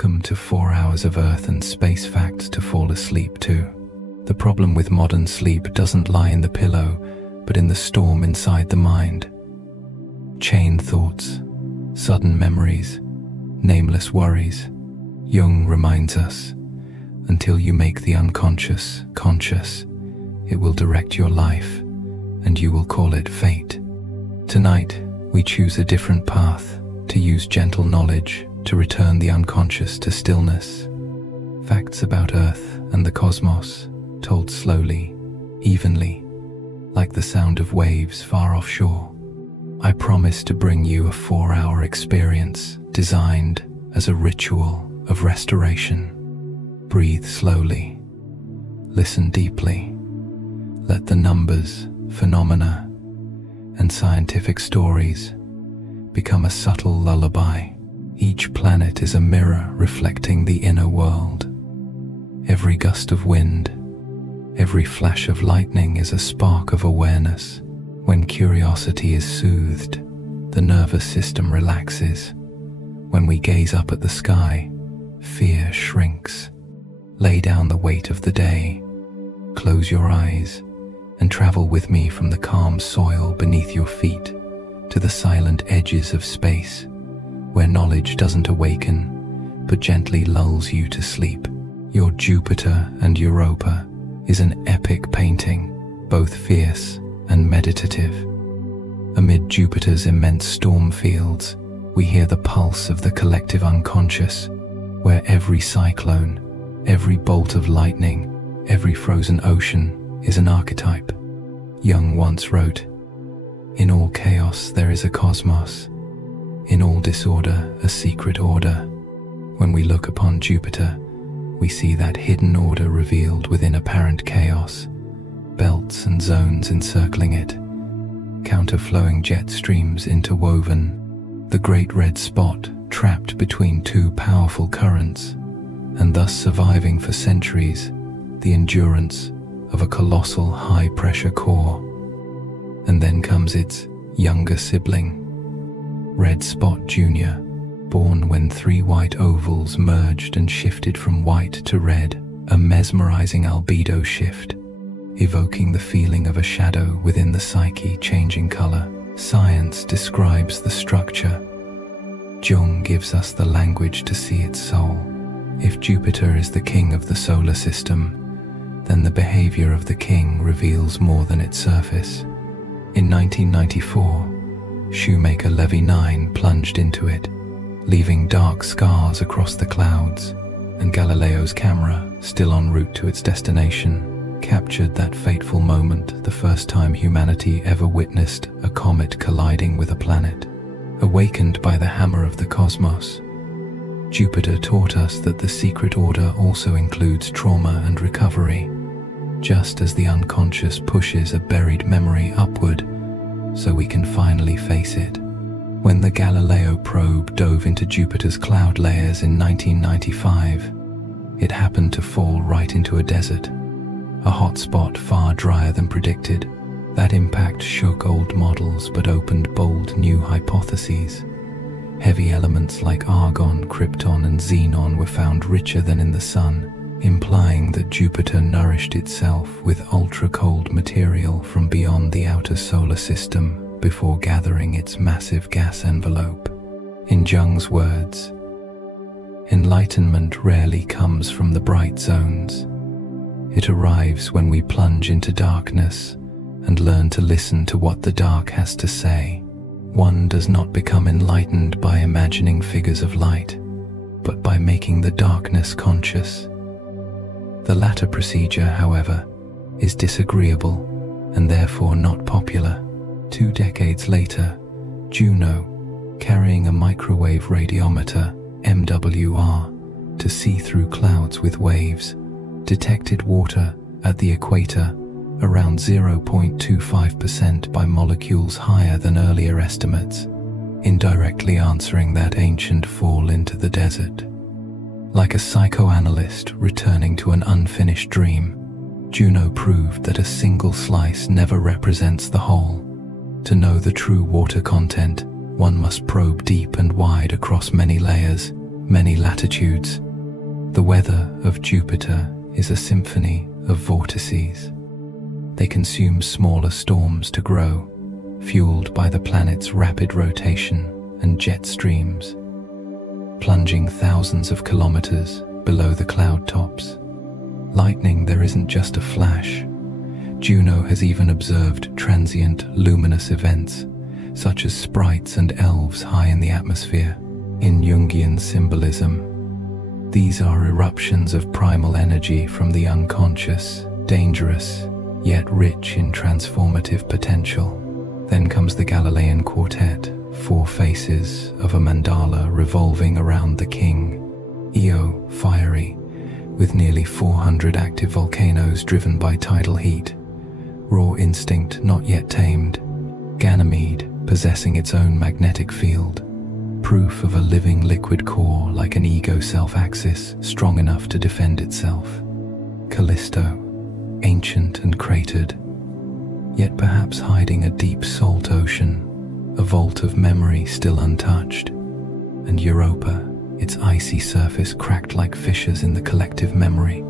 Welcome to 4 hours of Earth and space facts to fall asleep to. The problem with modern sleep doesn't lie in the pillow, but in the storm inside the mind. Chain thoughts, sudden memories, nameless worries. Jung reminds us, until you make the unconscious conscious, it will direct your life, and you will call it fate. Tonight, we choose a different path, to use gentle knowledge to return the unconscious to stillness. Facts about Earth and the cosmos, told slowly, evenly, like the sound of waves far offshore. I promise to bring you a 4-hour experience designed as a ritual of restoration. Breathe slowly. Listen deeply. Let the numbers, phenomena, and scientific stories become a subtle lullaby. Each planet is a mirror reflecting the inner world. Every gust of wind, every flash of lightning is a spark of awareness. When curiosity is soothed, the nervous system relaxes. When we gaze up at the sky, fear shrinks. Lay down the weight of the day. Close your eyes and travel with me from the calm soil beneath your feet to the silent edges of space, where knowledge doesn't awaken, but gently lulls you to sleep. Your Jupiter and Europa is an epic painting, both fierce and meditative. Amid Jupiter's immense storm fields, we hear the pulse of the collective unconscious, where every cyclone, every bolt of lightning, every frozen ocean is an archetype. Jung once wrote, "In all chaos there is a cosmos. In all disorder, a secret order." When we look upon Jupiter, we see that hidden order revealed within apparent chaos, belts and zones encircling it, counterflowing jet streams interwoven, the great red spot trapped between two powerful currents, and thus surviving for centuries the endurance of a colossal high-pressure core. And then comes its younger sibling, Red Spot Jr., born when 3 white ovals merged and shifted from white to red, a mesmerizing albedo shift, evoking the feeling of a shadow within the psyche changing color. Science describes the structure. Jung gives us the language to see its soul. If Jupiter is the king of the solar system, then the behavior of the king reveals more than its surface. In 1994, shoemaker Levy 9 plunged into it, leaving dark scars across the clouds, and Galileo's camera, still en route to its destination, captured that fateful moment, the first time humanity ever witnessed a comet colliding with a planet. Awakened by the hammer of the cosmos, Jupiter taught us that the secret order also includes trauma and recovery. Just as the unconscious pushes a buried memory upward, so we can finally face it. When the Galileo probe dove into Jupiter's cloud layers in 1995, it happened to fall right into a desert, a hot spot far drier than predicted. That impact shook old models but opened bold new hypotheses. Heavy elements like argon, krypton, and xenon were found richer than in the Sun, implying that Jupiter nourished itself with ultra-cold material from beyond the outer solar system before gathering its massive gas envelope. In Jung's words, enlightenment rarely comes from the bright zones. It arrives when we plunge into darkness and learn to listen to what the dark has to say. One does not become enlightened by imagining figures of light, but by making the darkness conscious. The latter procedure, however, is disagreeable and therefore not popular. 2 decades later, Juno, carrying a microwave radiometer, MWR, to see through clouds with waves, detected water at the equator around 0.25% by molecules higher than earlier estimates, indirectly answering that ancient fall into the desert. Like a psychoanalyst returning to an unfinished dream, Juno proved that a single slice never represents the whole. To know the true water content, one must probe deep and wide across many layers, many latitudes. The weather of Jupiter is a symphony of vortices. They consume smaller storms to grow, fueled by the planet's rapid rotation and jet streams, plunging thousands of kilometers below the cloud tops. Lightning there isn't just a flash. Juno has even observed transient luminous events, such as sprites and elves high in the atmosphere. In Jungian symbolism, these are eruptions of primal energy from the unconscious, dangerous, yet rich in transformative potential. Then comes the Galilean quartet, four faces of a mandala revolving around the king. Io, fiery, with nearly 400 active volcanoes driven by tidal heat. Raw instinct not yet tamed. Ganymede, possessing its own magnetic field. Proof of a living liquid core like an ego self-axis strong enough to defend itself. Callisto, ancient and cratered, yet perhaps hiding a deep salt ocean, a vault of memory still untouched. And Europa, its icy surface cracked like fissures in the collective memory,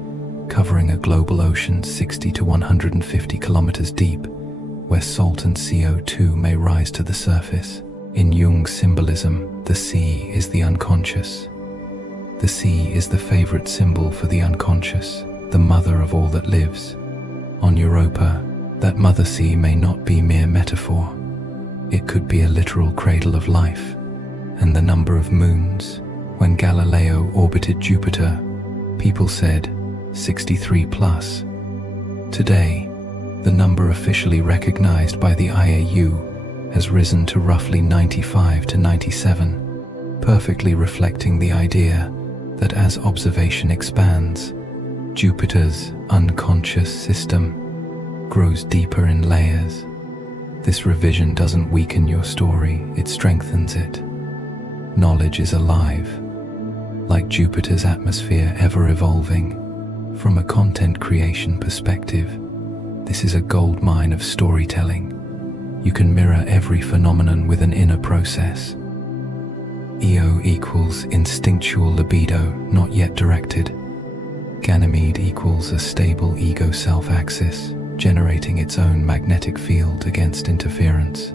covering a global ocean 60 to 150 kilometers deep, where salt and CO2 may rise to the surface. In Jung's symbolism, the sea is the unconscious. The sea is the favorite symbol for the unconscious, the mother of all that lives. On Europa, that mother sea may not be mere metaphor. It could be a literal cradle of life. And the number of moons. When Galileo orbited Jupiter, people said 63 plus. Today, the number officially recognized by the IAU has risen to roughly 95 to 97, perfectly reflecting the idea that as observation expands, Jupiter's unconscious system grows deeper in layers. This revision doesn't weaken your story, it strengthens it. Knowledge is alive, like Jupiter's atmosphere ever evolving. From a content creation perspective, this is a goldmine of storytelling. You can mirror every phenomenon with an inner process. Io equals instinctual libido, not yet directed. Ganymede equals a stable ego self-axis, generating its own magnetic field against interference.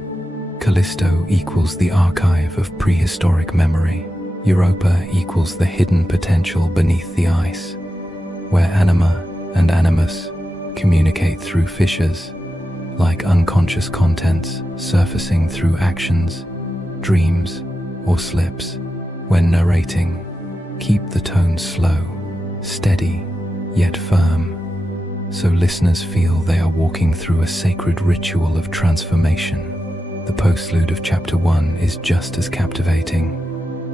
Callisto equals the archive of prehistoric memory. Europa equals the hidden potential beneath the ice, where anima and animus communicate through fissures, like unconscious contents surfacing through actions, dreams, or slips. When narrating, keep the tone slow, steady, yet firm, so listeners feel they are walking through a sacred ritual of transformation. The postlude of Chapter 1 is just as captivating.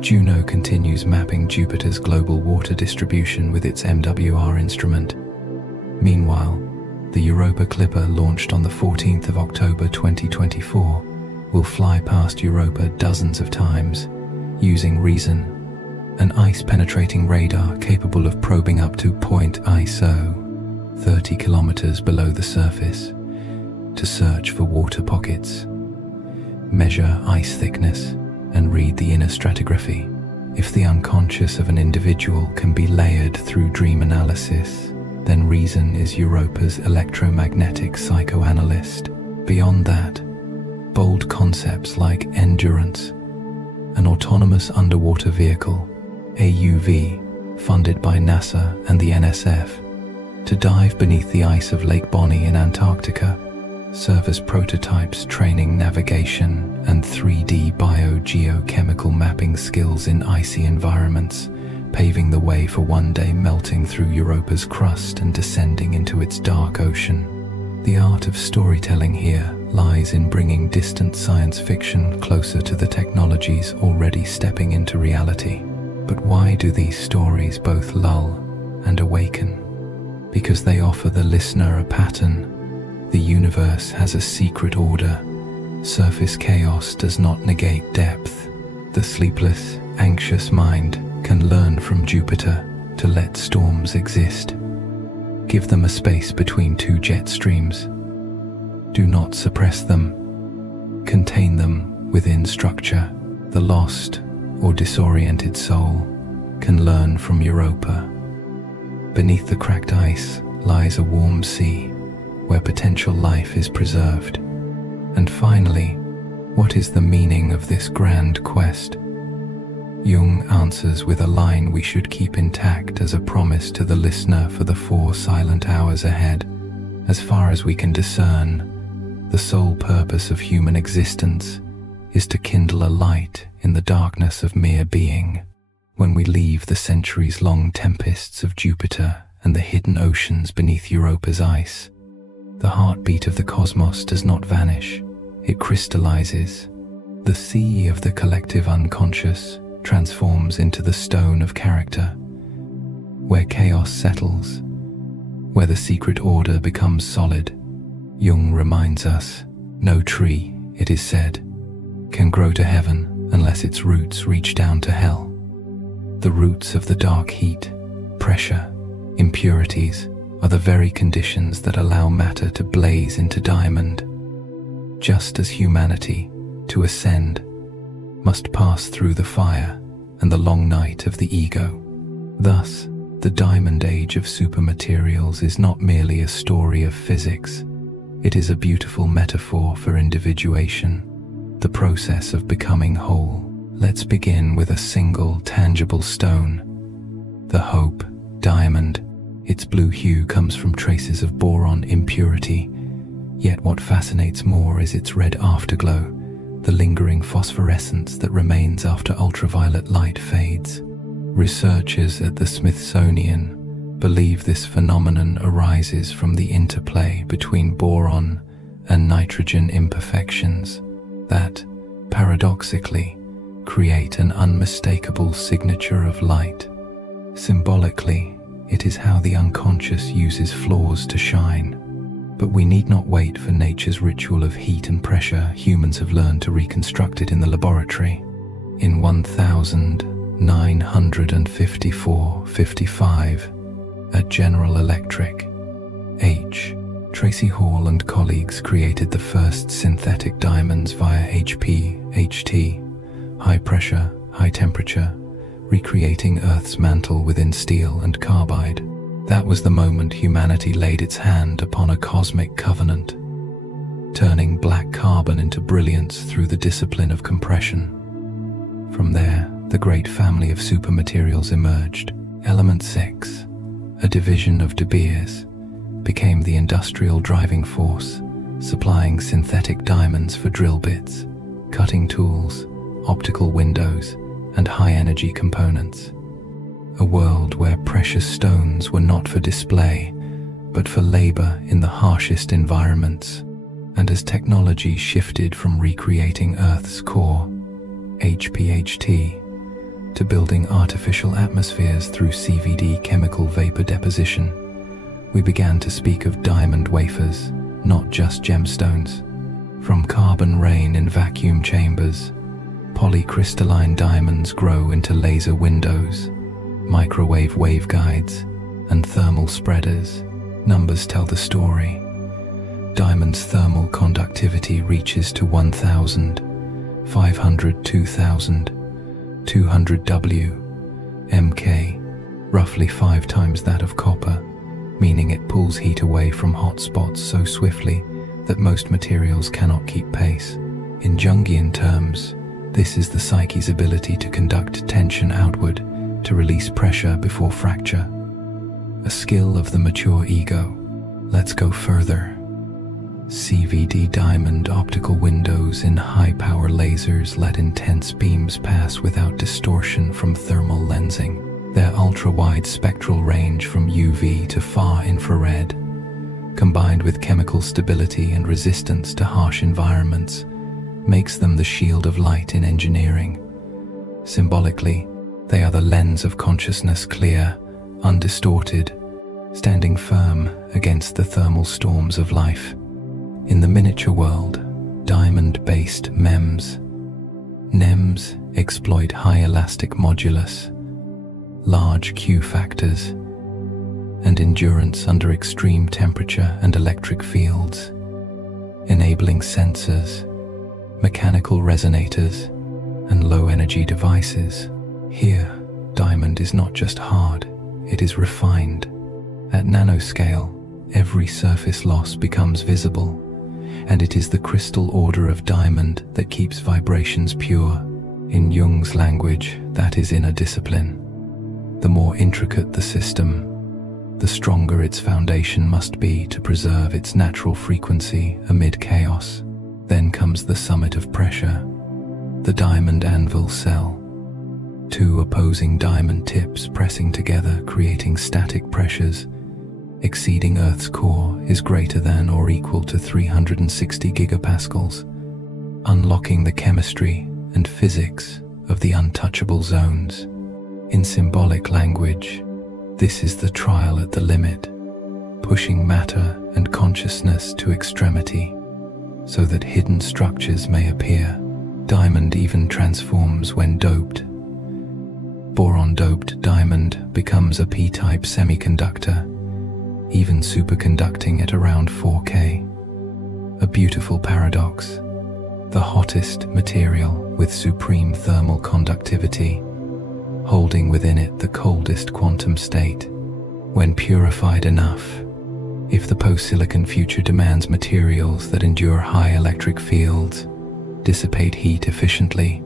Juno continues mapping Jupiter's global water distribution with its MWR instrument. Meanwhile, the Europa Clipper, launched on the 14th of October 2024, will fly past Europa dozens of times, using Reason, an ice-penetrating radar capable of probing up to point ISO, 30 kilometers below the surface, to search for water pockets, measure ice thickness, and read the inner stratigraphy. If the unconscious of an individual can be layered through dream analysis, then Reason is Europa's electromagnetic psychoanalyst. Beyond that, bold concepts like endurance, an autonomous underwater vehicle, AUV, funded by NASA and the NSF, to dive beneath the ice of Lake Bonny in Antarctica, serve as prototypes training navigation and 3D biogeochemical mapping skills in icy environments, paving the way for one day melting through Europa's crust and descending into its dark ocean. The art of storytelling here lies in bringing distant science fiction closer to the technologies already stepping into reality. But why do these stories both lull and awaken? Because they offer the listener a pattern. The universe has a secret order. Surface chaos does not negate depth. The sleepless, anxious mind can learn from Jupiter to let storms exist. Give them a space between two jet streams. Do not suppress them. Contain them within structure. The lost or disoriented soul can learn from Europa. Beneath the cracked ice lies a warm sea where potential life is preserved. And finally, what is the meaning of this grand quest? Jung answers with a line we should keep intact as a promise to the listener for the 4 silent hours ahead. As far as we can discern, the sole purpose of human existence is to kindle a light in the darkness of mere being. When we leave the centuries-long tempests of Jupiter and the hidden oceans beneath Europa's ice, the heartbeat of the cosmos does not vanish, it crystallizes. The sea of the collective unconscious transforms into the stone of character, where chaos settles, where the secret order becomes solid. Jung reminds us, no tree, it is said, can grow to heaven unless its roots reach down to hell. The roots of the dark heat, pressure, impurities are the very conditions that allow matter to blaze into diamond. Just as humanity, to ascend, must pass through the fire and the long night of the ego. Thus, the diamond age of supermaterials is not merely a story of physics. It is a beautiful metaphor for individuation, the process of becoming whole. Let's begin with a single, tangible stone. The Hope diamond. Its blue hue comes from traces of boron impurity, yet what fascinates more is its red afterglow, the lingering phosphorescence that remains after ultraviolet light fades. Researchers at the Smithsonian believe this phenomenon arises from the interplay between boron and nitrogen imperfections that, paradoxically, create an unmistakable signature of light. Symbolically, it is how the unconscious uses flaws to shine. But we need not wait for nature's ritual of heat and pressure. Humans have learned to reconstruct it in the laboratory. In 1954-55, at General Electric, Tracy Hall and colleagues created the first synthetic diamonds via HPHT, high pressure, high temperature, recreating Earth's mantle within steel and carbide. That was the moment humanity laid its hand upon a cosmic covenant, turning black carbon into brilliance through the discipline of compression. From there, the great family of supermaterials emerged. Element 6, a division of De Beers, became the industrial driving force, supplying synthetic diamonds for drill bits, cutting tools, optical windows, and high-energy components. A world where precious stones were not for display, but for labor in the harshest environments. And as technology shifted from recreating Earth's core, HPHT, to building artificial atmospheres through CVD chemical vapor deposition, we began to speak of diamond wafers, not just gemstones. From carbon rain in vacuum chambers, polycrystalline diamonds grow into laser windows, microwave waveguides, and thermal spreaders. Numbers tell the story. Diamond's thermal conductivity reaches to 1,000, 500, 2,000, 200 W, mK, roughly 5 times that of copper, meaning it pulls heat away from hot spots so swiftly that most materials cannot keep pace. In Jungian terms, this is the psyche's ability to conduct tension outward, to release pressure before fracture. A skill of the mature ego. Let's go further. CVD diamond optical windows in high-power lasers let intense beams pass without distortion from thermal lensing. Their ultra-wide spectral range from UV to far infrared, combined with chemical stability and resistance to harsh environments, makes them the shield of light in engineering. Symbolically, they are the lens of consciousness, clear, undistorted, standing firm against the thermal storms of life. In the miniature world, diamond-based NEMs exploit high elastic modulus, large Q factors, and endurance under extreme temperature and electric fields, enabling sensors, mechanical resonators, and low-energy devices. Here, diamond is not just hard, it is refined. At nanoscale, every surface loss becomes visible, and it is the crystal order of diamond that keeps vibrations pure. In Jung's language, that is inner discipline. The more intricate the system, the stronger its foundation must be to preserve its natural frequency amid chaos. Then comes the summit of pressure, the diamond anvil cell. Two opposing diamond tips pressing together, creating static pressures exceeding Earth's core is greater than or equal to 360 gigapascals, unlocking the chemistry and physics of the untouchable zones. In symbolic language, this is the trial at the limit, pushing matter and consciousness to extremity, so that hidden structures may appear. Diamond even transforms when doped. Boron-doped diamond becomes a p-type semiconductor, even superconducting at around 4K. A beautiful paradox. The hottest material with supreme thermal conductivity, holding within it the coldest quantum state. When purified enough, if the post-silicon future demands materials that endure high electric fields, dissipate heat efficiently,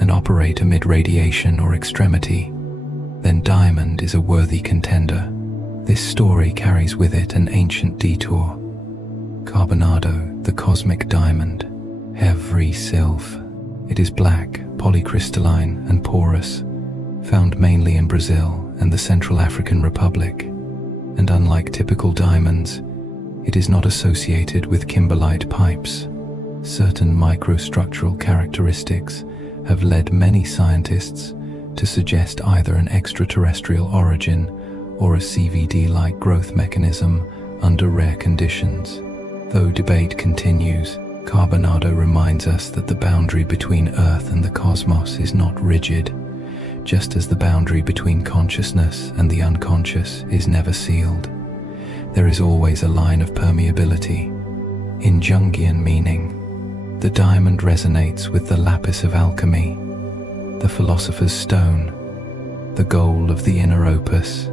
and operate amid radiation or extremity, then diamond is a worthy contender. This story carries with it an ancient detour. Carbonado, the cosmic diamond. Every sylph. It is black, polycrystalline, and porous, found mainly in Brazil and the Central African Republic. And unlike typical diamonds, it is not associated with kimberlite pipes. Certain microstructural characteristics have led many scientists to suggest either an extraterrestrial origin or a CVD-like growth mechanism under rare conditions. Though debate continues, Carbonado reminds us that the boundary between Earth and the cosmos is not rigid, just as the boundary between consciousness and the unconscious is never sealed. There is always a line of permeability. In Jungian meaning, the diamond resonates with the lapis of alchemy, the philosopher's stone, the goal of the inner opus.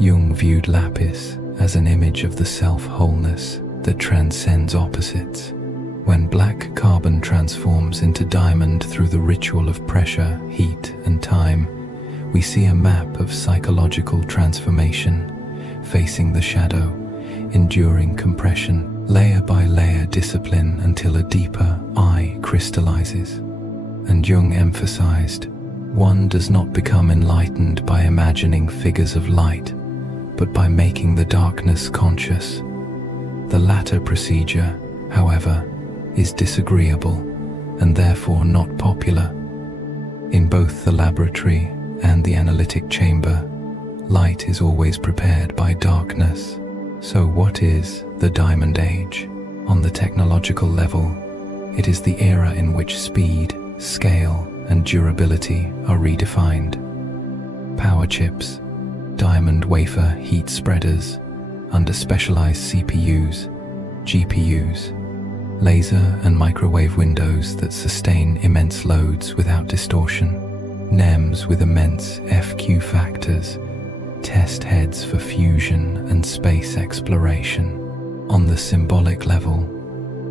Jung viewed lapis as an image of the self-wholeness that transcends opposites. When black carbon transforms into diamond through the ritual of pressure, heat, and time, we see a map of psychological transformation, facing the shadow, enduring compression, layer by layer discipline until a deeper I crystallizes. And Jung emphasized, one does not become enlightened by imagining figures of light, but by making the darkness conscious. The latter procedure, however, is disagreeable and therefore not popular. In both the laboratory and the analytic chamber, light is always prepared by darkness. So what is the Diamond Age? On the technological level, it is the era in which speed, scale, and durability are redefined. Power chips, diamond wafer heat spreaders under specialized CPUs, GPUs, laser and microwave windows that sustain immense loads without distortion, NEMs with immense FQ factors, test heads for fusion and space exploration. On the symbolic level,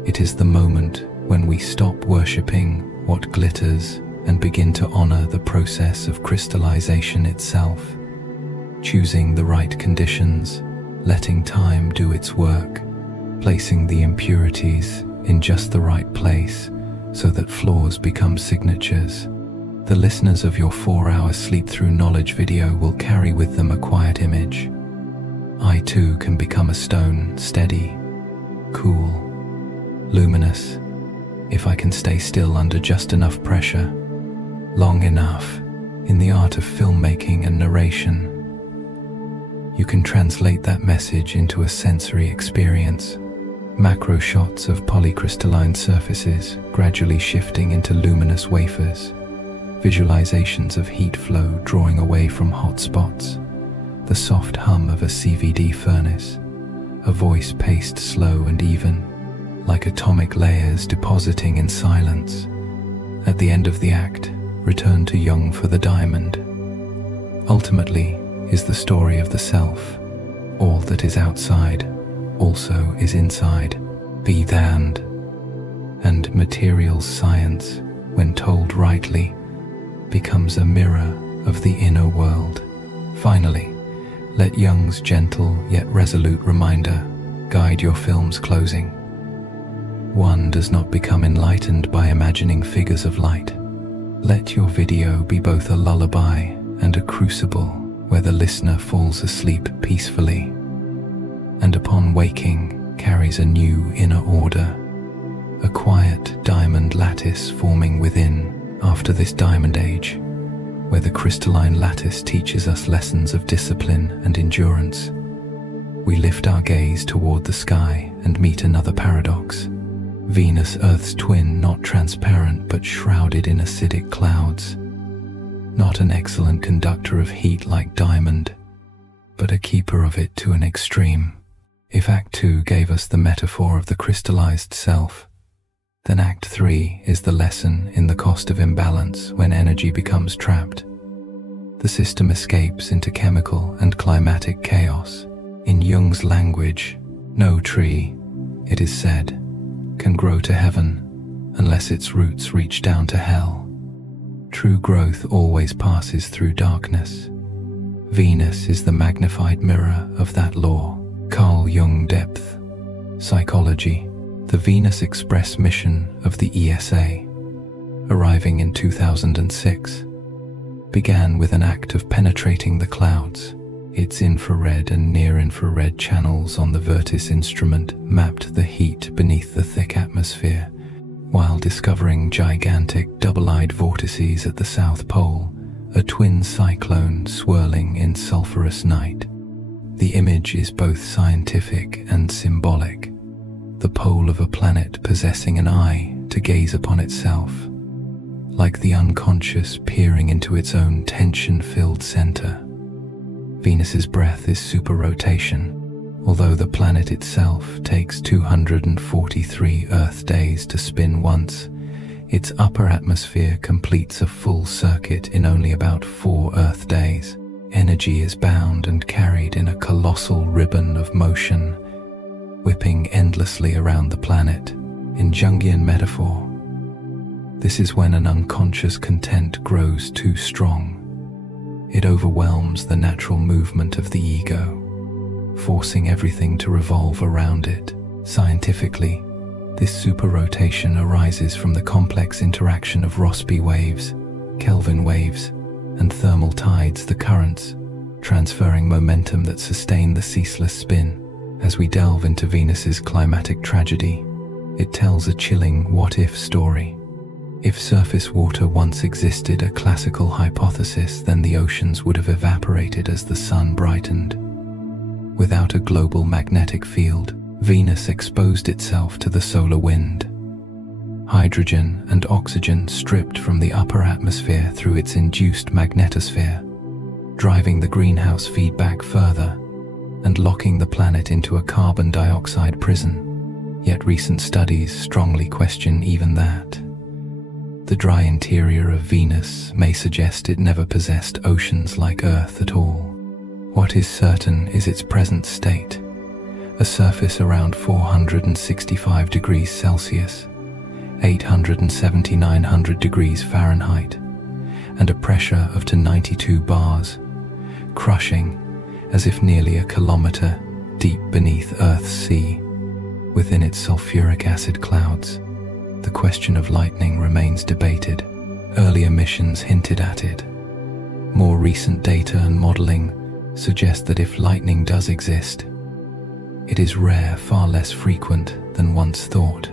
it is the moment when we stop worshipping what glitters and begin to honor the process of crystallization itself, choosing the right conditions, letting time do its work, placing the impurities in just the right place so that flaws become signatures. The listeners of your 4-hour sleep through knowledge video will carry with them a quiet image. I too can become a stone, steady, cool, luminous, if I can stay still under just enough pressure, long enough. In the art of filmmaking and narration, you can translate that message into a sensory experience. Macro shots of polycrystalline surfaces gradually shifting into luminous wafers, visualizations of heat flow drawing away from hot spots, the soft hum of a CVD furnace, a voice paced slow and even, like atomic layers depositing in silence. At the end of the act, return to Jung for the diamond, ultimately is the story of the self. All that is outside also is inside. Be damned. And materials science, when told rightly, becomes a mirror of the inner world. Finally, let Jung's gentle yet resolute reminder guide your film's closing. One does not become enlightened by imagining figures of light. Let your video be both a lullaby and a crucible where the listener falls asleep peacefully, and upon waking carries a new inner order, a quiet diamond lattice forming within after this diamond age, where the crystalline lattice teaches us lessons of discipline and endurance. We lift our gaze toward the sky and meet another paradox. Venus, Earth's twin, not transparent but shrouded in acidic clouds. Not an excellent conductor of heat like diamond, but a keeper of it to an extreme. If Act 2 gave us the metaphor of the crystallized self, then Act 3 is the lesson in the cost of imbalance when energy becomes trapped. The system escapes into chemical and climatic chaos. In Jung's language, no tree, it is said, can grow to heaven unless its roots reach down to hell. True growth always passes through darkness. Venus is the magnified mirror of that law. Carl Jung Depth Psychology. The Venus Express mission of the ESA, arriving in 2006, began with an act of penetrating the clouds. Its infrared and near-infrared channels on the Vertis instrument mapped the heat beneath the thick atmosphere, while discovering gigantic double-eyed vortices at the South Pole, a twin cyclone swirling in sulphurous night. The image is both scientific and symbolic, the pole of a planet possessing an eye to gaze upon itself, like the unconscious peering into its own tension-filled center. Venus's breath is superrotation. Although the planet itself takes 243 Earth days to spin once, its upper atmosphere completes a full circuit in only about 4 Earth days. Energy is bound and carried in a colossal ribbon of motion, whipping endlessly around the planet. In Jungian metaphor, this is when an unconscious content grows too strong. It overwhelms the natural movement of the ego, forcing everything to revolve around it. Scientifically, this superrotation arises from the complex interaction of Rossby waves, Kelvin waves, and thermal tides, the currents, transferring momentum that sustain the ceaseless spin. As we delve into Venus's climatic tragedy, it tells a chilling what-if story. If surface water once existed, a classical hypothesis, then the oceans would have evaporated as the sun brightened. Without a global magnetic field, Venus exposed itself to the solar wind. Hydrogen and oxygen stripped from the upper atmosphere through its induced magnetosphere, driving the greenhouse feedback further and locking the planet into a carbon dioxide prison. Yet recent studies strongly question even that. The dry interior of Venus may suggest it never possessed oceans like Earth at all. What is certain is its present state, a surface around 465 degrees Celsius, 870–900 degrees Fahrenheit, and a pressure of to 92 bars, crushing as if nearly a kilometer deep beneath Earth's sea, within its sulfuric acid clouds. The question of lightning remains debated. Earlier missions hinted at it. More recent data and modeling suggest that if lightning does exist, it is rare, far less frequent than once thought.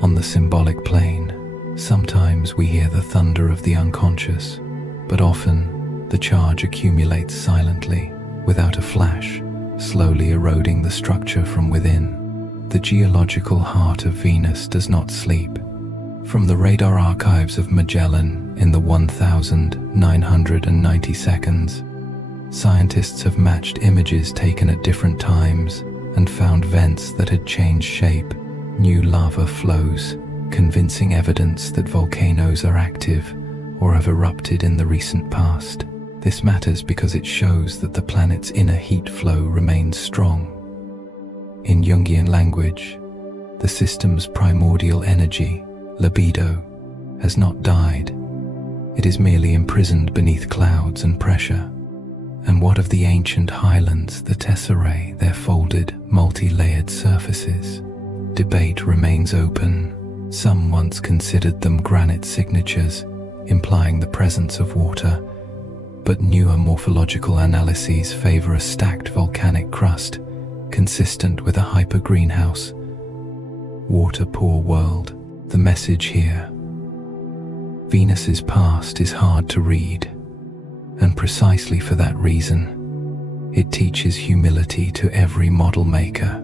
On the symbolic plane, sometimes we hear the thunder of the unconscious, but often the charge accumulates silently, without a flash, slowly eroding the structure from within. The geological heart of Venus does not sleep. From the radar archives of Magellan in the 1990 seconds, scientists have matched images taken at different times and found vents that had changed shape, new lava flows, convincing evidence that volcanoes are active or have erupted in the recent past. This matters because it shows that the planet's inner heat flow remains strong. In Jungian language, the system's primordial energy, libido, has not died. It is merely imprisoned beneath clouds and pressure. And what of the ancient highlands, the tesserae, their folded, multi-layered surfaces? Debate remains open. Some once considered them granite signatures, implying the presence of water, but newer morphological analyses favor a stacked volcanic crust, consistent with a hyper-greenhouse. Water-poor world. The message here. Venus's past is hard to read, and precisely for that reason, it teaches humility to every model maker.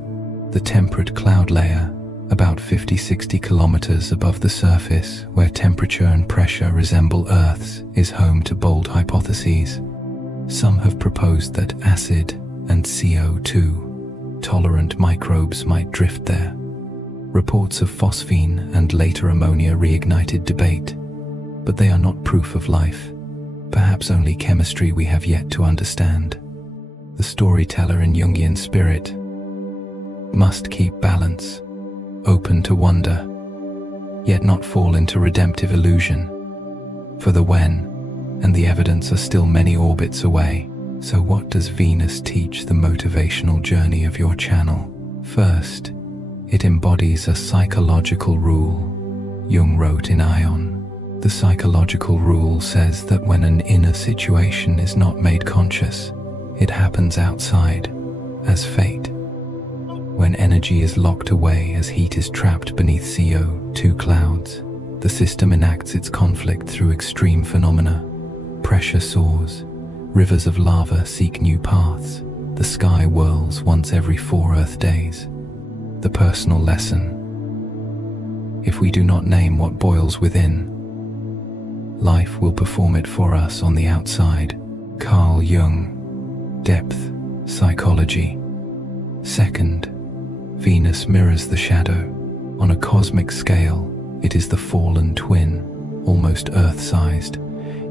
The temperate cloud layer, about 50-60 kilometers above the surface, where temperature and pressure resemble Earth's, is home to bold hypotheses. Some have proposed that acid and CO2-tolerant microbes might drift there. Reports of phosphine and later ammonia reignited debate, but they are not proof of life, perhaps only chemistry we have yet to understand. The storyteller in Jungian spirit must keep balance, open to wonder, yet not fall into redemptive illusion. For the when and the evidence are still many orbits away. So what does Venus teach the motivational journey of your channel? First, it embodies a psychological rule. Jung wrote in Ion, the psychological rule says that when an inner situation is not made conscious, it happens outside, as fate. When energy is locked away as heat is trapped beneath CO2 clouds, the system enacts its conflict through extreme phenomena. Pressure soars, rivers of lava seek new paths, the sky whirls once every 4 Earth days. The personal lesson. If we do not name what boils within, life will perform it for us on the outside. Carl Jung. Depth, psychology. Second, Venus mirrors the shadow. On a cosmic scale, it is the fallen twin, almost Earth-sized,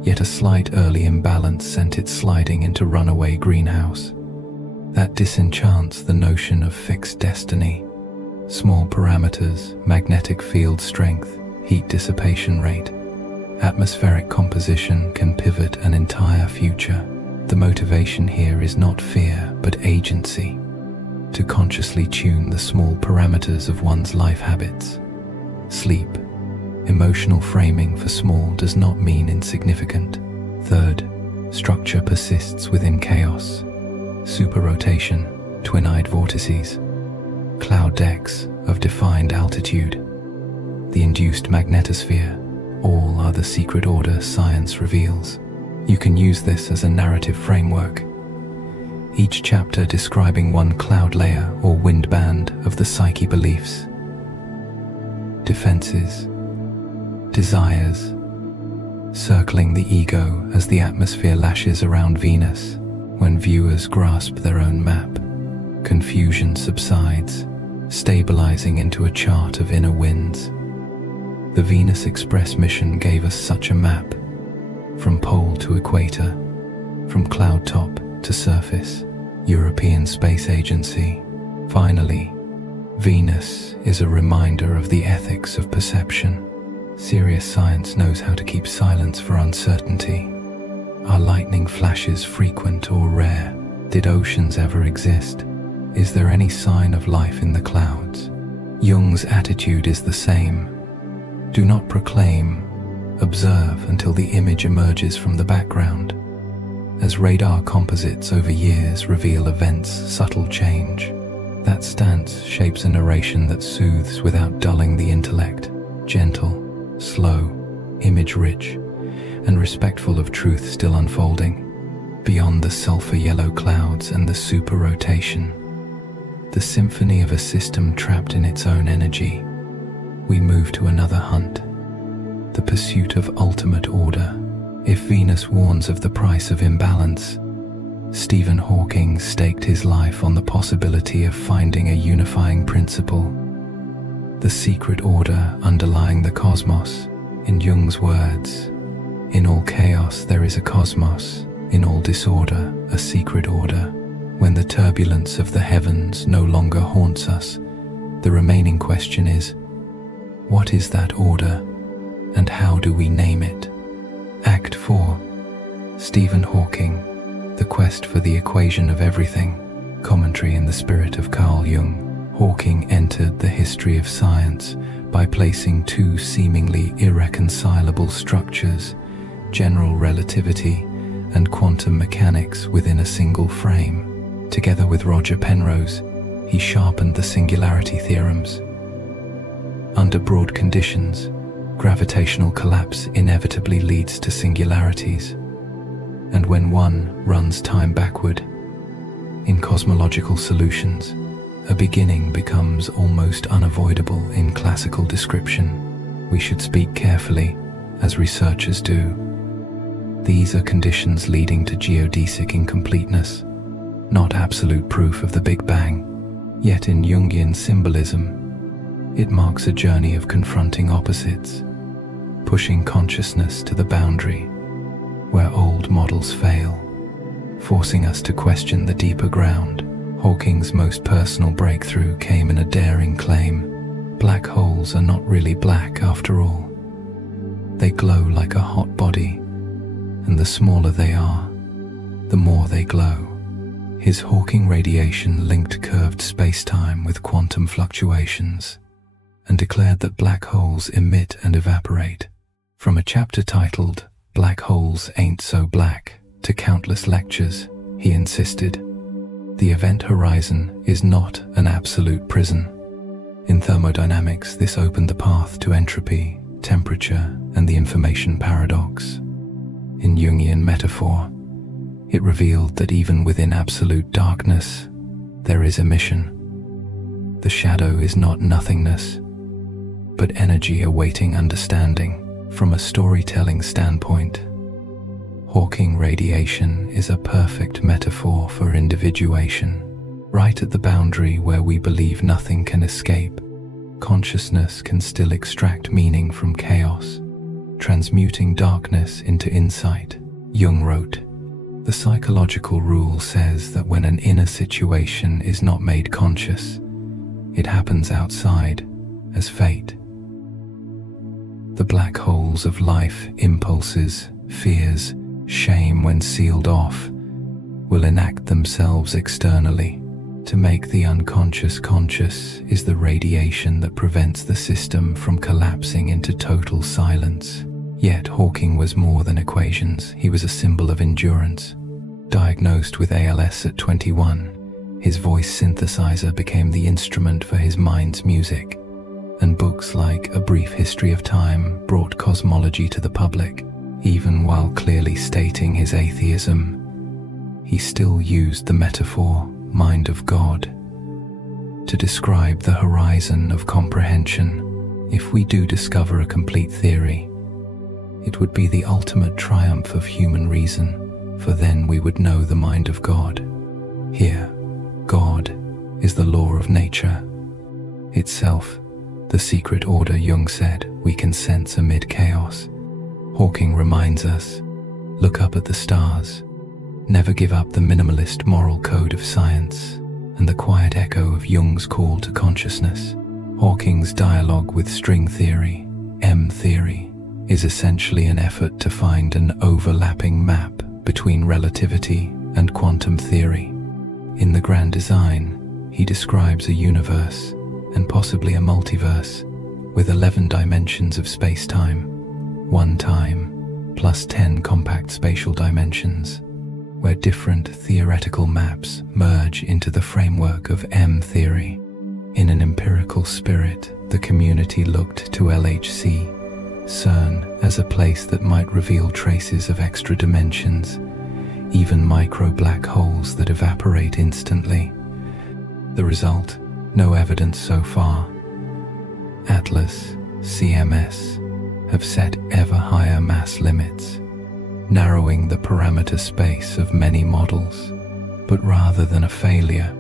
yet a slight early imbalance sent it sliding into runaway greenhouse. That disenchants the notion of fixed destiny. Small parameters, magnetic field strength, heat dissipation rate, atmospheric composition can pivot an entire future. The motivation here is not fear, but agency. To consciously tune the small parameters of one's life habits. Sleep. Emotional framing for small does not mean insignificant. Third, structure persists within chaos. Superrotation, twin-eyed vortices, cloud decks of defined altitude, the induced magnetosphere, all are the secret order science reveals. You can use this as a narrative framework, each chapter describing one cloud layer or wind band of the psyche beliefs, defenses, desires, circling the ego as the atmosphere lashes around Venus. When viewers grasp their own map, confusion subsides, stabilizing into a chart of inner winds. The Venus Express mission gave us such a map, from pole to equator, from cloud top to surface. European Space Agency. Finally, Venus is a reminder of the ethics of perception. Serious science knows how to keep silence for uncertainty. Are lightning flashes frequent or rare? Did oceans ever exist? Is there any sign of life in the clouds? Jung's attitude is the same. Do not proclaim, observe until the image emerges from the background. As radar composites over years reveal events' subtle change, that stance shapes a narration that soothes without dulling the intellect, gentle, slow, image-rich, and respectful of truth still unfolding. Beyond the sulfur-yellow clouds and the super-rotation, the symphony of a system trapped in its own energy, we move to another hunt, the pursuit of ultimate order. If Venus warns of the price of imbalance, Stephen Hawking staked his life on the possibility of finding a unifying principle, the secret order underlying the cosmos. In Jung's words, in all chaos there is a cosmos. In all disorder, a secret order. When the turbulence of the heavens no longer haunts us, the remaining question is, what is that order, and how do we name it? Act 4. Stephen Hawking, The Quest for the Equation of Everything, commentary in the spirit of Carl Jung. Hawking entered the history of science by placing two seemingly irreconcilable structures, general relativity and quantum mechanics, within a single frame. Together with Roger Penrose, he sharpened the singularity theorems. Under broad conditions, gravitational collapse inevitably leads to singularities, and when one runs time backward, in cosmological solutions, a beginning becomes almost unavoidable. In classical description, we should speak carefully, as researchers do. These are conditions leading to geodesic incompleteness, not absolute proof of the Big Bang. Yet in Jungian symbolism, it marks a journey of confronting opposites, pushing consciousness to the boundary where old models fail, forcing us to question the deeper ground. Hawking's most personal breakthrough came in a daring claim: black holes are not really black after all. They glow like a hot body, and the smaller they are, the more they glow. His Hawking radiation linked curved space-time with quantum fluctuations and declared that black holes emit and evaporate. From a chapter titled "Black Holes Ain't So Black" to countless lectures, he insisted, the event horizon is not an absolute prison. In thermodynamics, this opened the path to entropy, temperature, and the information paradox. In Jungian metaphor, it revealed that even within absolute darkness, there is emission. The shadow is not nothingness, but energy awaiting understanding. From a storytelling standpoint, Hawking radiation is a perfect metaphor for individuation. Right at the boundary where we believe nothing can escape, consciousness can still extract meaning from chaos, transmuting darkness into insight. Jung wrote, "The psychological rule says that when an inner situation is not made conscious, it happens outside as fate. The black holes of life, impulses, fears, shame, when sealed off, will enact themselves externally. To make the unconscious conscious is the radiation that prevents the system from collapsing into total silence." Yet Hawking was more than equations. He was a symbol of endurance. Diagnosed with ALS at 21, his voice synthesizer became the instrument for his mind's music, and books like A Brief History of Time brought cosmology to the public. Even while clearly stating his atheism, he still used the metaphor "mind of God" to describe the horizon of comprehension. If we do discover a complete theory, it would be the ultimate triumph of human reason, for then we would know the mind of God. Here, God is the law of nature itself, the secret order, Jung said, we can sense amid chaos. Hawking reminds us, look up at the stars, never give up the minimalist moral code of science, and the quiet echo of Jung's call to consciousness. Hawking's dialogue with string theory, M theory, is essentially an effort to find an overlapping map between relativity and quantum theory. In the grand design, he describes a universe, and possibly a multiverse, with 11 dimensions of space-time, 1 time, plus 10 compact spatial dimensions, where different theoretical maps merge into the framework of M theory. In an empirical spirit, the community looked to LHC, CERN, as a place that might reveal traces of extra dimensions, even micro-black holes that evaporate instantly. The result? No evidence so far. Atlas, CMS, have set ever higher mass limits, narrowing the parameter space of many models. But rather than a failure,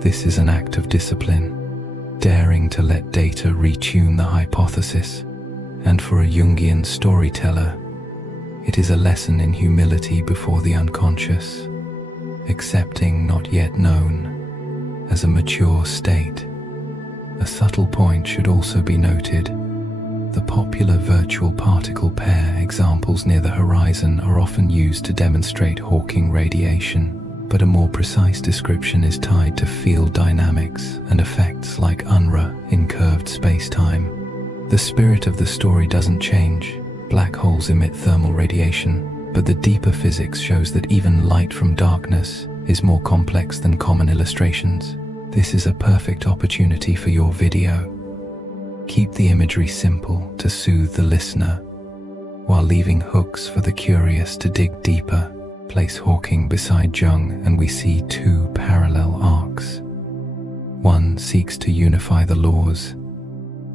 this is an act of discipline, daring to let data retune the hypothesis. And for a Jungian storyteller, It is a lesson in humility before the unconscious, accepting not yet known as a mature state. A subtle point should also be noted. The popular virtual particle pair examples near the horizon are often used to demonstrate Hawking radiation, but a more precise description is tied to field dynamics and effects like UNRRA in curved space-time. The spirit of the story doesn't change. Black holes emit thermal radiation, but the deeper physics shows that even light from darkness is more complex than common illustrations. This is a perfect opportunity for your video. Keep the imagery simple to soothe the listener, while leaving hooks for the curious to dig deeper. Place Hawking beside Jung and we see two parallel arcs. One seeks to unify the laws,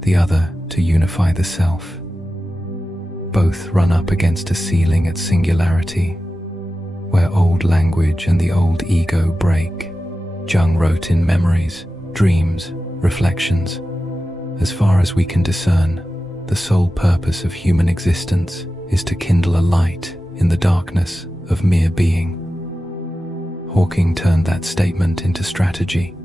the other to unify the self. Both run up against a ceiling at singularity, where old language and the old ego break. Jung wrote in Memories, Dreams, Reflections, "As far as we can discern, the sole purpose of human existence is to kindle a light in the darkness of mere being." Hawking turned that statement into strategy,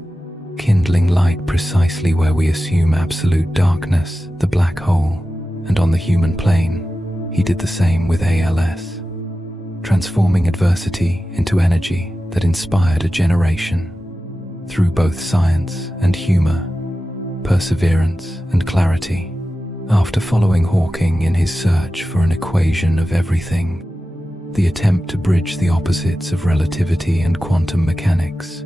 kindling light precisely where we assume absolute darkness, the black hole, and on the human plane, he did the same with ALS, transforming adversity into energy that inspired a generation. Through both science and humor, perseverance and clarity. After following Hawking in his search for an equation of everything, the attempt to bridge the opposites of relativity and quantum mechanics,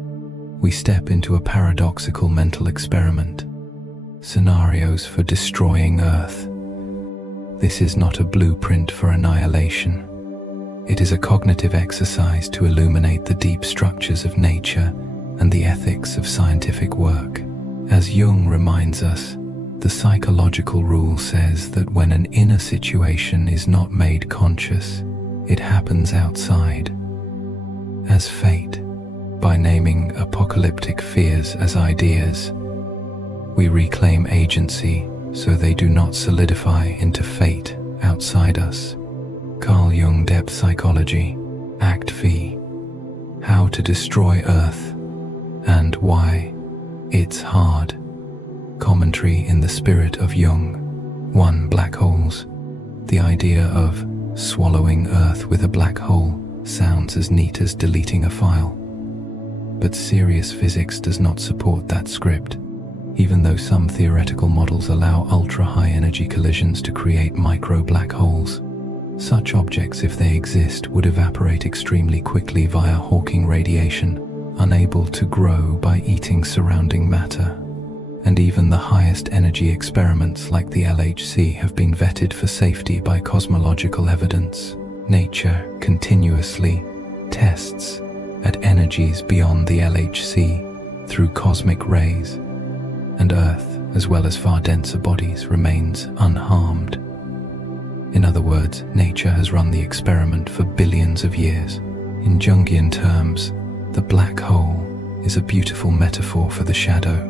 we step into a paradoxical mental experiment. Scenarios for destroying Earth. This is not a blueprint for annihilation. It is a cognitive exercise to illuminate the deep structures of nature and the ethics of scientific work. As Jung reminds us, the psychological rule says that when an inner situation is not made conscious, it happens outside. As fate, by naming apocalyptic fears as ideas, we reclaim agency so they do not solidify into fate outside us. Carl Jung, Depth Psychology, Act V. How to Destroy Earth and Why It's Hard. Commentary in the Spirit of Jung. 1. Black holes. The idea of swallowing Earth with a black hole sounds as neat as deleting a file. But serious physics does not support that script, even though some theoretical models allow ultra-high energy collisions to create micro-black holes. Such objects, if they exist, would evaporate extremely quickly via Hawking radiation, unable to grow by eating surrounding matter. And even the highest energy experiments like the LHC have been vetted for safety by cosmological evidence. Nature continuously tests at energies beyond the LHC through cosmic rays, and Earth, as well as far denser bodies, remains unharmed. In other words, nature has run the experiment for billions of years. In Jungian terms, the black hole is a beautiful metaphor for the shadow.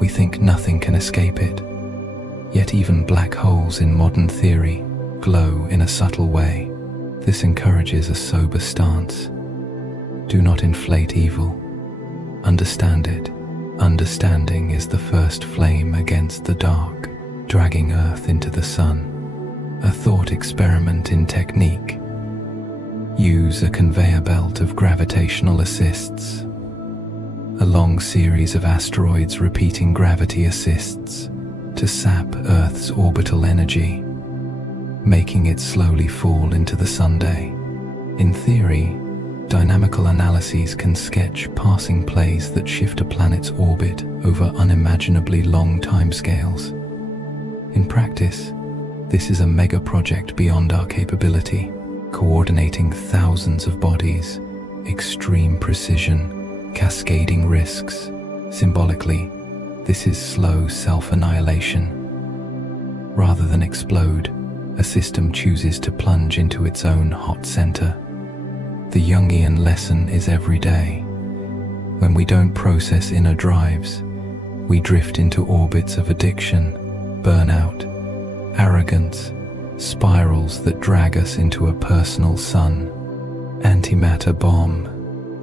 We think nothing can escape it, yet even black holes in modern theory glow in a subtle way. This encourages a sober stance. Do not inflate evil. Understand it. Understanding is the first flame against the dark, dragging Earth into the sun. A thought experiment in technique. Use a conveyor belt of gravitational assists. A long series of asteroids repeating gravity assists to sap Earth's orbital energy, making it slowly fall into the sunday. In theory, dynamical analyses can sketch passing plays that shift a planet's orbit over unimaginably long timescales. In practice, this is a mega project beyond our capability, coordinating thousands of bodies, extreme precision, cascading risks. Symbolically, this is slow self-annihilation. Rather than explode, a system chooses to plunge into its own hot center. The Jungian lesson is every day. When we don't process inner drives, we drift into orbits of addiction, burnout, arrogance, spirals that drag us into a personal sun. Antimatter bomb.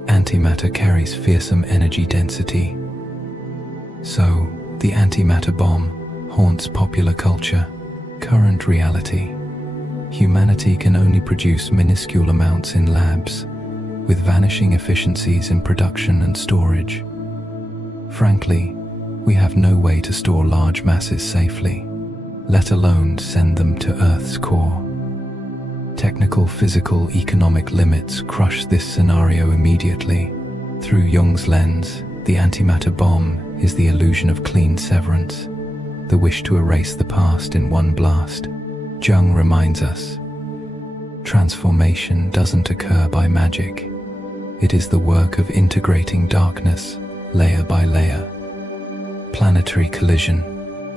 Antimatter carries fearsome energy density. So, the antimatter bomb haunts popular culture. Current reality. Humanity can only produce minuscule amounts in labs, with vanishing efficiencies in production and storage. Frankly, we have no way to store large masses safely, let alone send them to Earth's core. Technical, physical, economic limits crush this scenario immediately. Through Jung's lens, the antimatter bomb is the illusion of clean severance, the wish to erase the past in one blast. Jung reminds us, transformation doesn't occur by magic. It is the work of integrating darkness, layer by layer. Planetary collision.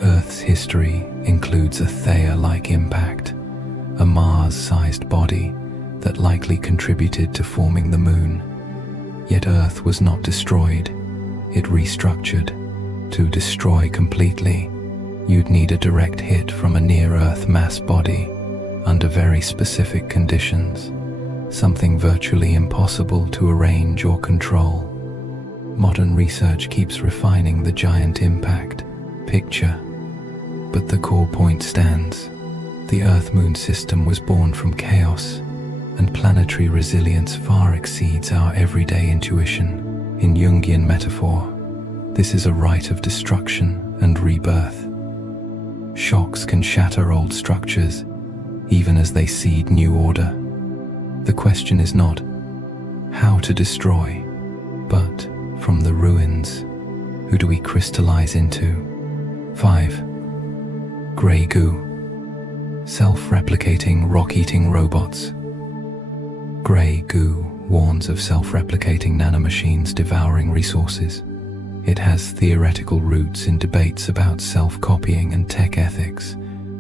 Earth's history includes a Theia-like impact, a Mars-sized body that likely contributed to forming the Moon. Yet Earth was not destroyed, it restructured. To destroy completely, you'd need a direct hit from a near-Earth mass body, under very specific conditions, something virtually impossible to arrange or control. Modern research keeps refining the giant impact picture, but the core point stands. The Earth-Moon system was born from chaos, and planetary resilience far exceeds our everyday intuition. In Jungian metaphor, this is a rite of destruction and rebirth. Shocks can shatter old structures, even as they seed new order. The question is not how to destroy, but from the ruins, who do we crystallize into? 5. Grey goo. Self-replicating, rock-eating robots. Grey goo warns of self-replicating nanomachines devouring resources. It has theoretical roots in debates about self-copying and tech ethics,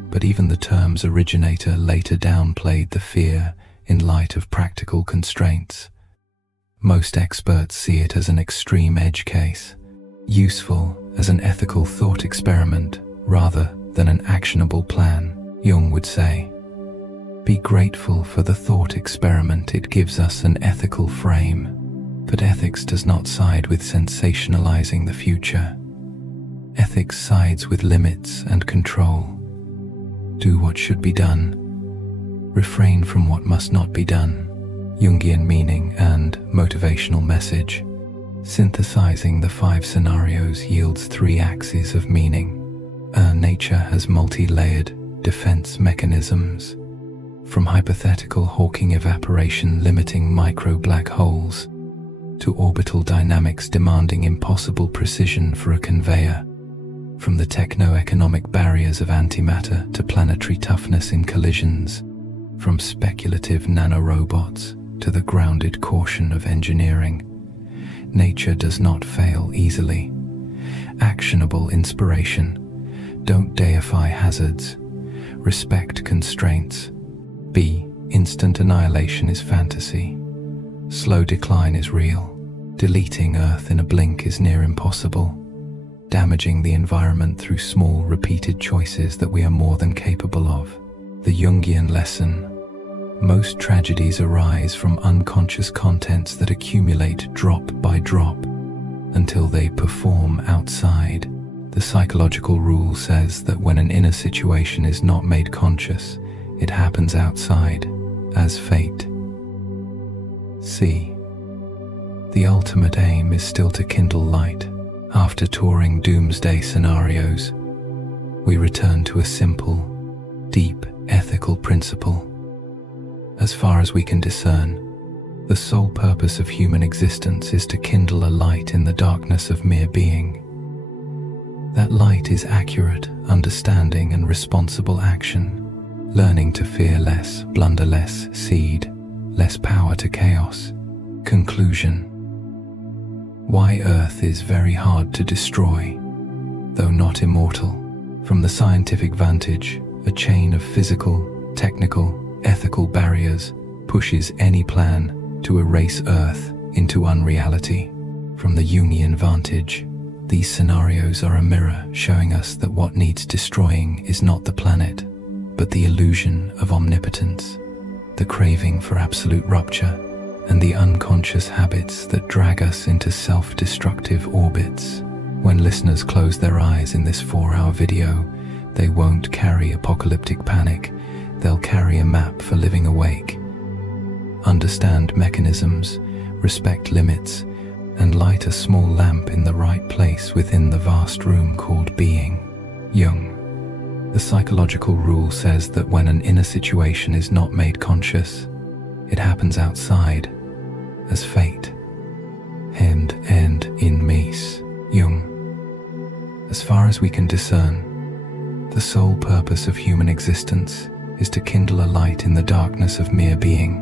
but even the term's originator later downplayed the fear in light of practical constraints. Most experts see it as an extreme edge case, useful as an ethical thought experiment rather than an actionable plan. Jung would say, "Be grateful for the thought experiment, it gives us an ethical frame." But ethics does not side with sensationalizing the future. Ethics sides with limits and control. Do what should be done. Refrain from what must not be done. Jungian meaning and motivational message. Synthesizing the 5 scenarios yields 3 axes of meaning. Nature has multi-layered defense mechanisms, from hypothetical Hawking evaporation limiting micro-black holes, to orbital dynamics demanding impossible precision for a conveyor, from the techno-economic barriers of antimatter to planetary toughness in collisions, from speculative nanorobots to the grounded caution of engineering. Nature does not fail easily. Actionable inspiration. Don't deify hazards. Respect constraints. B. Instant annihilation is fantasy. Slow decline is real. Deleting Earth in a blink is near impossible. Damaging the environment through small, repeated choices that we are more than capable of. The Jungian lesson. Most tragedies arise from unconscious contents that accumulate drop by drop until they perform outside. The psychological rule says that when an inner situation is not made conscious, it happens outside, as fate. C. The ultimate aim is still to kindle light. After touring doomsday scenarios, we return to a simple, deep ethical principle. As far as we can discern, the sole purpose of human existence is to kindle a light in the darkness of mere being. That light is accurate, understanding, and responsible action. Learning to fear less, blunder less, cede less power to chaos. Conclusion. Why Earth is very hard to destroy, though not immortal. From the scientific vantage, a chain of physical, technical, ethical barriers pushes any plan to erase Earth into unreality. From the Jungian vantage, these scenarios are a mirror showing us that what needs destroying is not the planet, but the illusion of omnipotence, the craving for absolute rupture, and the unconscious habits that drag us into self-destructive orbits. When listeners close their eyes in this 4-hour video, they won't carry apocalyptic panic, they'll carry a map for living awake. Understand mechanisms, respect limits, and light a small lamp in the right place within the vast room called being. Jung. The psychological rule says that when an inner situation is not made conscious, it happens outside, as fate. End in Mies. Jung. As far as we can discern, the sole purpose of human existence is to kindle a light in the darkness of mere being.